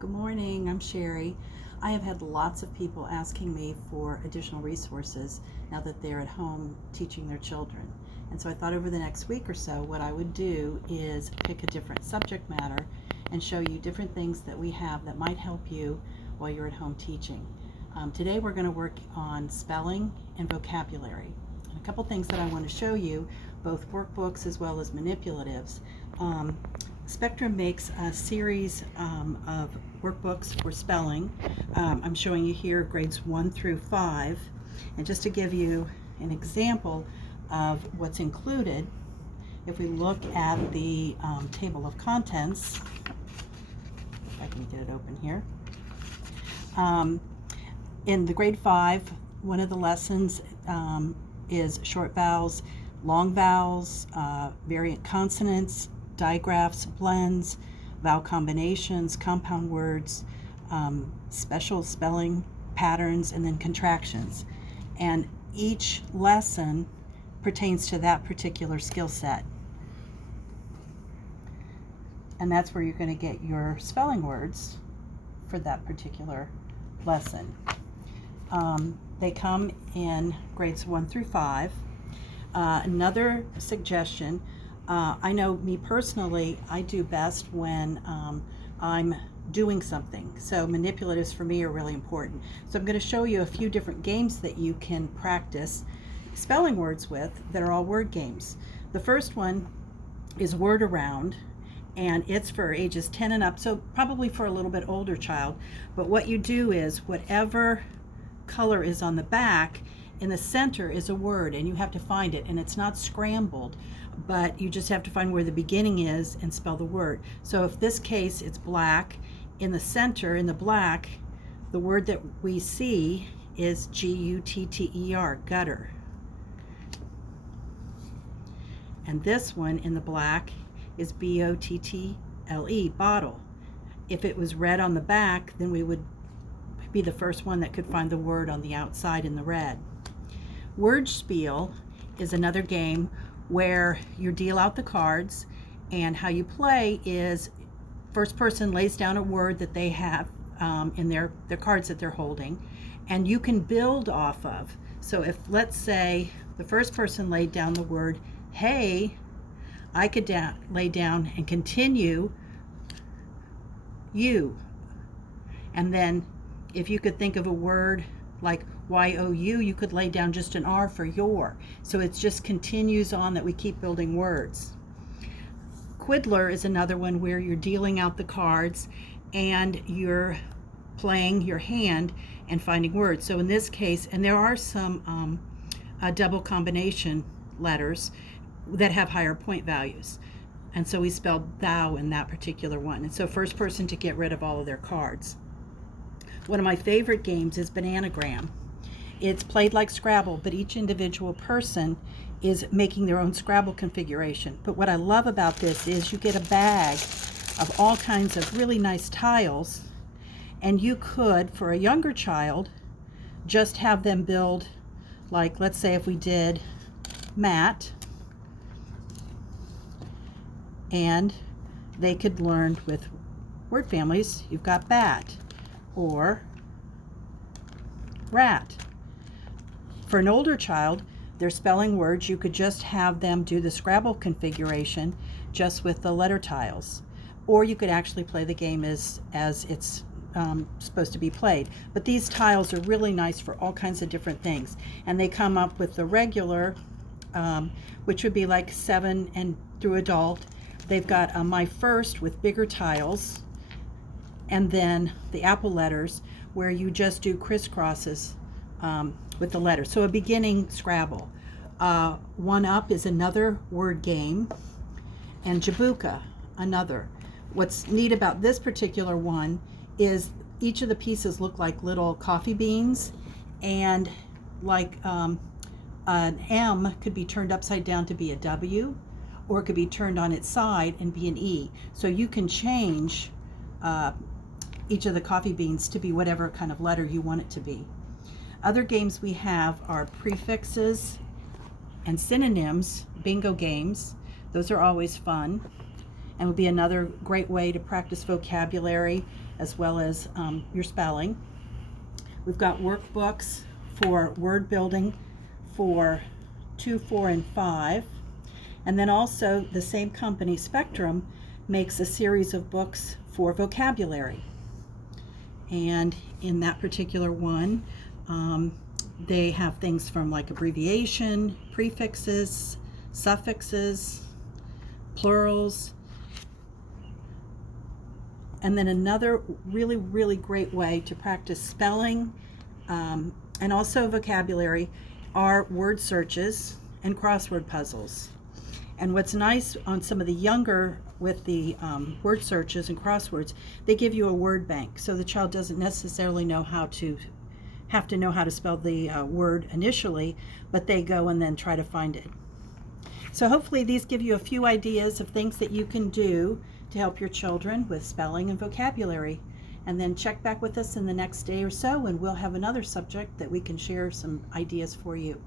Good morning, I'm Sherry. I have had lots of people asking me for additional resources now that they're at home teaching their children. And so I thought over the next week or so what I would do is pick a different subject matter and show you different things that we have that might help you while you're at home teaching. Today we're going to work on spelling and vocabulary. And a couple things that I want to show you, both workbooks as well as manipulatives. Spectrum makes a series of workbooks for spelling. I'm showing you here grades 1 through 5. And just to give you an example of what's included, if we look at the table of contents, if I can get it open here. In the grade 5, one of the lessons is short vowels, long vowels, variant consonants, digraphs, blends, vowel combinations, compound words, special spelling patterns, and then contractions. And each lesson pertains to that particular skill set. And that's where you're going to get your spelling words for that particular lesson. They come in grades 1 through 5. Another suggestion, I know me personally, I do best when I'm doing something. So manipulatives for me are really important. So I'm going to show you a few different games that you can practice spelling words with that are all word games. The first one is Word Around, and it's for ages 10 and up, so probably for a little bit older child. But what you do is whatever color is on the back, in the center is a word, and you have to find it, and it's not scrambled, but you just have to find where the beginning is and spell the word. So if this case it's black, in the center, in the black, the word that we see is G-U-T-T-E-R, gutter. And this one in the black is B-O-T-T-L-E, bottle. If it was red on the back, then we would be the first one that could find the word on the outside in the red. Word Spiel is another game where you deal out the cards, and how you play is first person lays down a word that they have in their cards that they're holding, and you can build off of. So if, let's say, the first person laid down the word hey, I could lay down and continue you. And then if you could think of a word like Y-O-U, you could lay down just an R for your. So it just continues on that we keep building words. Quibbler is another one where you're dealing out the cards and you're playing your hand and finding words. So in this case, and there are some double combination letters that have higher point values. And so we spelled thou in that particular one. And so first person to get rid of all of their cards. One of my favorite games is Bananagram. It's played like Scrabble, but each individual person is making their own Scrabble configuration. But what I love about this is you get a bag of all kinds of really nice tiles, and you could, for a younger child, just have them build, like, let's say if we did mat, and they could learn with word families, you've got bat or rat. For an older child, they're spelling words, you could just have them do the Scrabble configuration just with the letter tiles. Or you could actually play the game as it's supposed to be played. But these tiles are really nice for all kinds of different things. And they come up with the regular, which would be like 7 and through adult. They've got My First with bigger tiles, and then the apple letters where you just do crisscrosses with the letters. So a beginning Scrabble. One Up is another word game, and Jabuka, another. What's neat about this particular one is each of the pieces look like little coffee beans, and like an M could be turned upside down to be a W, or it could be turned on its side and be an E. So you can change each of the coffee beans to be whatever kind of letter you want it to be. Other games we have are prefixes and synonyms, bingo games. Those are always fun and would be another great way to practice vocabulary as well as your spelling. We've got workbooks for word building for 2, 4, and 5. And then also the same company, Spectrum, makes a series of books for vocabulary. And in that particular one, they have things from like abbreviation, prefixes, suffixes, plurals. And then another really, really great way to practice spelling and also vocabulary are word searches and crossword puzzles. And what's nice on some of the younger with the word searches and crosswords, they give you a word bank, so the child doesn't necessarily have to know how to spell the word initially, but they go and then try to find it. So hopefully these give you a few ideas of things that you can do to help your children with spelling and vocabulary. And then check back with us in the next day or so, and we'll have another subject that we can share some ideas for you.